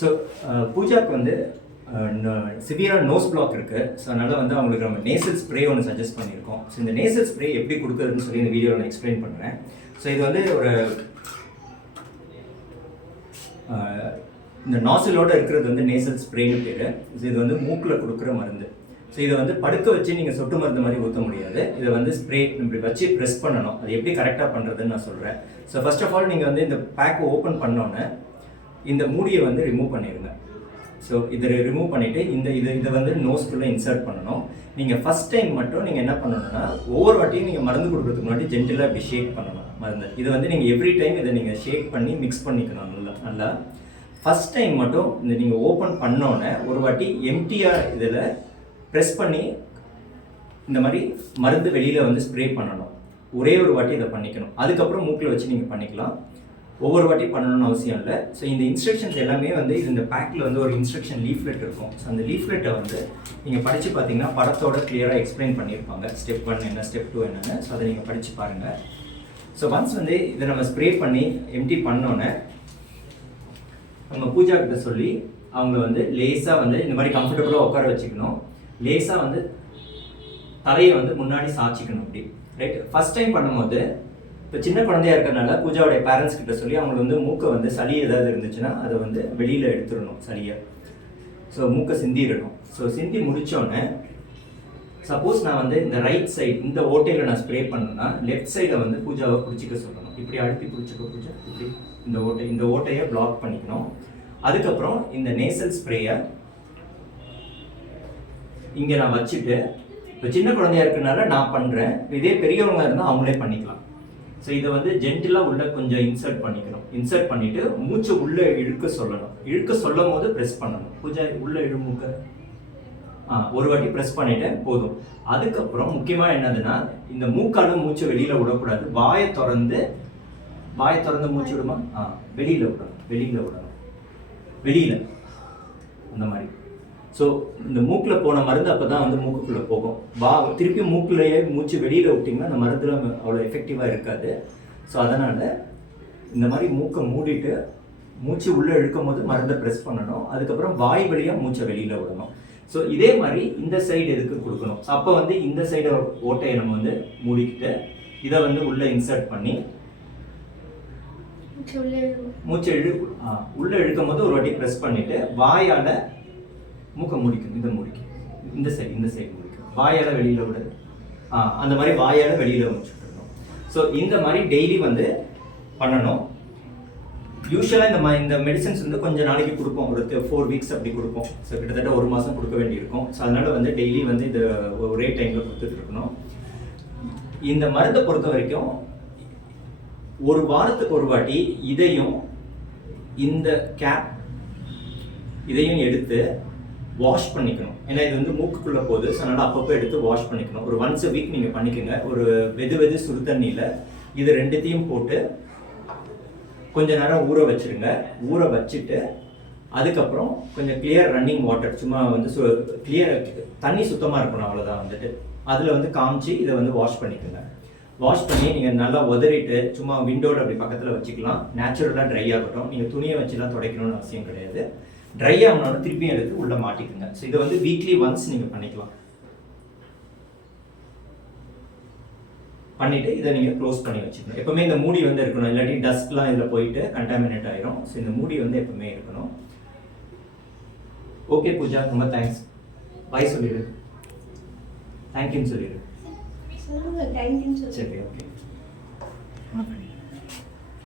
So பூஜாக்கு வந்து சிவியராக nose black இருக்குது. So அதனால் வந்து அவங்களுக்கு நம்ம நேசல் ஸ்ப்ரே ஒன்று சஜஸ்ட் பண்ணியிருக்கோம். ஸோ இந்த நேசல் ஸ்ப்ரே எப்படி கொடுக்குறதுன்னு சொல்லி இந்த வீடியோவில் நான் எக்ஸ்பிளைன் பண்ணுறேன். ஸோ இது வந்து ஒரு இந்த நாசிலோடு இருக்கிறது வந்து நேசல் ஸ்ப்ரேன்னு பேர். ஸோ இது வந்து மூக்கில் கொடுக்குற மருந்து. ஸோ இதை வந்து படுக்க வச்சு நீங்கள் சொட்டு மருந்து மாதிரி ஊற்ற முடியாது. இதை வந்து ஸ்ப்ரே இப்படி வச்சு ப்ரெஸ் பண்ணணும். அது எப்படி கரெக்டாக பண்ணுறதுன்னு நான் சொல்கிறேன். ஸோ ஃபர்ஸ்ட் ஆஃப் ஆல் நீங்கள் வந்து இந்த பேக்கை ஓப்பன் பண்ணோன்னே இந்த மூடியை வந்து ரிமூவ் பண்ணிடுங்க. ஸோ இதை ரிமூவ் பண்ணிவிட்டு இதை வந்து நோஸ்குள்ளே இன்சர்ட் பண்ணணும். நீங்கள் ஃபஸ்ட் டைம் மட்டும் நீங்கள் என்ன பண்ணணும்னா ஒவ்வொரு வாட்டியும் நீங்கள் மருந்து கொடுக்குறதுக்கு முன்னாடி ஜென்டிலாக இப்படி ஷேக் பண்ணணும் மருந்து. இதை வந்து நீங்கள் எவ்ரி டைம் இதை நீங்கள் ஷேக் பண்ணி மிக்ஸ் பண்ணிக்கணும் நல்லா. ஃபஸ்ட் டைம் மட்டும் இந்த நீங்கள் ஓப்பன் பண்ணோன்னே ஒரு வாட்டி எம்டியாக இதில் ப்ரெஸ் பண்ணி இந்த மாதிரி மருந்து வெளியில் வந்து ஸ்ப்ரே பண்ணணும். ஒரே ஒரு வாட்டி இதை பண்ணிக்கணும். அதுக்கப்புறம் மூக்கில் வச்சு நீங்கள் பண்ணிக்கலாம். ஒவ்வொரு வாட்டி பண்ணணும்னு அவசியம் இல்லை. ஸோ இந்த இன்ஸ்ட்ரக்ஷன்ஸ் எல்லாமே வந்து இந்த பேக்கில் வந்து ஒரு இன்ஸ்ட்ரக்ஷன் லீஃப்லெட் இருக்கும். ஸோ அந்த லீஃப்லெட்டை வந்து நீங்கள் படித்து பார்த்தீங்கன்னா படத்தோட கிளியராக எக்ஸ்பிளைன் பண்ணியிருப்பாங்க. ஸ்டெப் 1 என்ன, ஸ்டெப் 2 என்னென்னு. ஸோ அதை நீங்கள் படித்து பாருங்கள். ஸோ ஒன்ஸ் வந்து இதை நம்ம ஸ்ப்ரே பண்ணி எம்டி பண்ணோன்னே நம்ம பூஜா கிட்ட சொல்லி அவங்க வந்து லேஸாக வந்து இந்த மாதிரி கம்ஃபர்டபுளாக உட்கார வச்சுக்கணும். லேஸாக வந்து தலையை வந்து முன்னாடி சாய்ச்சிக்கணும் அப்படி, ரைட். ஃபஸ்ட் டைம் பண்ணும்போது இப்போ சின்ன குழந்தையா இருக்கிறதுனால பூஜாவுடைய பேரண்ட்ஸ் கிட்ட சொல்லி அவங்க வந்து மூக்கை வந்து சளி ஏதாவது இருந்துச்சுன்னா அதை வந்து வெளியில் எடுத்துடணும் சளியை. ஸோ மூக்கை சிந்திடணும். ஸோ சிந்தி முடித்தோடனே சப்போஸ் நான் வந்து இந்த ரைட் சைடு இந்த ஓட்டையில் நான் ஸ்ப்ரே பண்ணேன்னா லெஃப்ட் சைடை வந்து பூஜாவை பிடிச்சிக்க சொல்லணும். இப்படி அழுத்தி பிடிச்சிக்க பூஜா இப்படி இந்த ஓட்டையை பிளாக் பண்ணிக்கணும். அதுக்கப்புறம் இந்த நேசல் ஸ்ப்ரேயை இங்கே நான் வச்சுட்டு, இப்போ சின்ன குழந்தையா இருக்கிறனால நான் பண்ணுறேன். இதே பெரியவங்க இருந்தால் அவங்களே பண்ணிக்கலாம். ஸோ இதை வந்து ஜென்டிலாக உள்ளே கொஞ்சம் இன்சர்ட் பண்ணிக்கணும். இன்சர்ட் பண்ணிவிட்டு மூச்சு உள்ளே இழுக்க சொல்லணும். இழுக்க சொல்லும் போது ப்ரெஸ் பண்ணணும். பூஜா உள்ளே மூக்க ஒரு வாட்டி ப்ரெஸ் பண்ணிவிட்டு போதும். அதுக்கப்புறம் முக்கியமாக என்னதுன்னா இந்த மூக்காலும் மூச்சு வெளியில் விடக்கூடாது. வாயை திறந்து மூச்சு விடுமா, வெளியில் விடணும் வெளியில் அந்த மாதிரி. ஸோ இந்த மூக்கில் போன மருந்து அப்போ தான் வந்து மூக்குக்குள்ளே போகும். திருப்பி மூக்குலேயே மூச்சு வெளியில் விட்டிங்கன்னா அந்த மருந்துல அவ்வளோ எஃபெக்டிவாக இருக்காது. ஸோ அதனால் இந்த மாதிரி மூக்கை மூடிட்டு மூச்சு உள்ளே இழுக்கும் போது மருந்தை ப்ரெஸ் பண்ணணும். அதுக்கப்புறம் வாய் வழியாக மூச்சை வெளியில் விடணும். ஸோ இதே மாதிரி இந்த சைடு எதுக்கு கொடுக்கணும். ஸோ அப்போ வந்து இந்த சைடை ஓட்டையை நம்ம வந்து மூடிக்கிட்டு இதை வந்து உள்ளே இன்சர்ட் பண்ணி மூச்சை உள்ளே இழுக்கும் போது ஒரு வாட்டி ப்ரெஸ் பண்ணிவிட்டு வாயால் மூக்கை முடிக்கும். இதை முடிக்கும். இந்த சைடு முடிக்கும். வாயால் வெளியில் விடுது. அந்த மாதிரி வாயால் வெளியில் முடிச்சுக்கணும். ஸோ இந்த மாதிரி டெய்லி வந்து பண்ணணும். யூஸ்வலாக இந்த மெடிசன்ஸ் வந்து கொஞ்சம் நாளைக்கு கொடுப்போம். ஒரு 4 வீக்ஸ் அப்படி கொடுப்போம். ஸோ கிட்டத்தட்ட 1 மாதம் கொடுக்க வேண்டியிருக்கும். ஸோ அதனால் வந்து டெய்லி வந்து இது ஒரே டைமில் கொடுத்துட்டு இருக்கணும். இந்த மருந்தை பொறுத்த வரைக்கும் ஒரு வாரத்துக்கு ஒரு வாட்டி இதையும் இந்த கேப் இதையும் எடுத்து வாஷ் பண்ணிக்கணும். ஏன்னா இது வந்து மூக்குக்குள்ளே போகுது. ஸோ அதனால் அப்பப்போ எடுத்து வாஷ் பண்ணிக்கணும். ஒரு ஒன்ஸ் a வீக் நீங்கள் பண்ணிக்கோங்க. ஒரு வெது சுடு தண்ணியில் இது ரெண்டுத்தையும் போட்டு கொஞ்ச நேரம் ஊற வச்சுருங்க. ஊற வச்சுட்டு அதுக்கப்புறம் கொஞ்சம் கிளியர் ரன்னிங் வாட்டர், சும்மா வந்து கிளியர் தண்ணி சுத்தமாக இருக்கணும், அவ்வளோதான். வந்துட்டு அதில் வந்து காமிச்சு இதை வந்து வாஷ் பண்ணிக்கோங்க. வாஷ் பண்ணி நீங்கள் நல்லா உதறிட்டு சும்மா விண்டோட அப்படி பக்கத்தில் வச்சுக்கலாம். நேச்சுரலாக ட்ரை ஆகட்டும். நீங்கள் துணியை வச்சுலாம் துடைக்கணும்னு அவசியம் கிடையாது. ட்ரை ஆகணும்னு திருப்பியும் எடுத்து உள்ளே மாட்டிக்குங்க. ஸோ இதை வந்து வீக்லி ஒன்ஸ் நீங்கள் பண்ணிக்கலாம். பண்ணிவிட்டு இதை நீங்கள் க்ளோஸ் பண்ணி வச்சுக்கணும். எப்போவுமே இந்த மூடி வந்து இருக்கணும். இல்லாட்டி டஸ்ட்லாம் இதில் போயிட்டு கண்டாமினேட் ஆயிரும். ஸோ இந்த மூடி வந்து எப்பவுமே இருக்கணும். ஓகே பூஜா, ரொம்ப தேங்க்ஸ். பாய் சொல்லிடு. தேங்க்யூன்னு சொல்லிடு. சரி, ஓகே.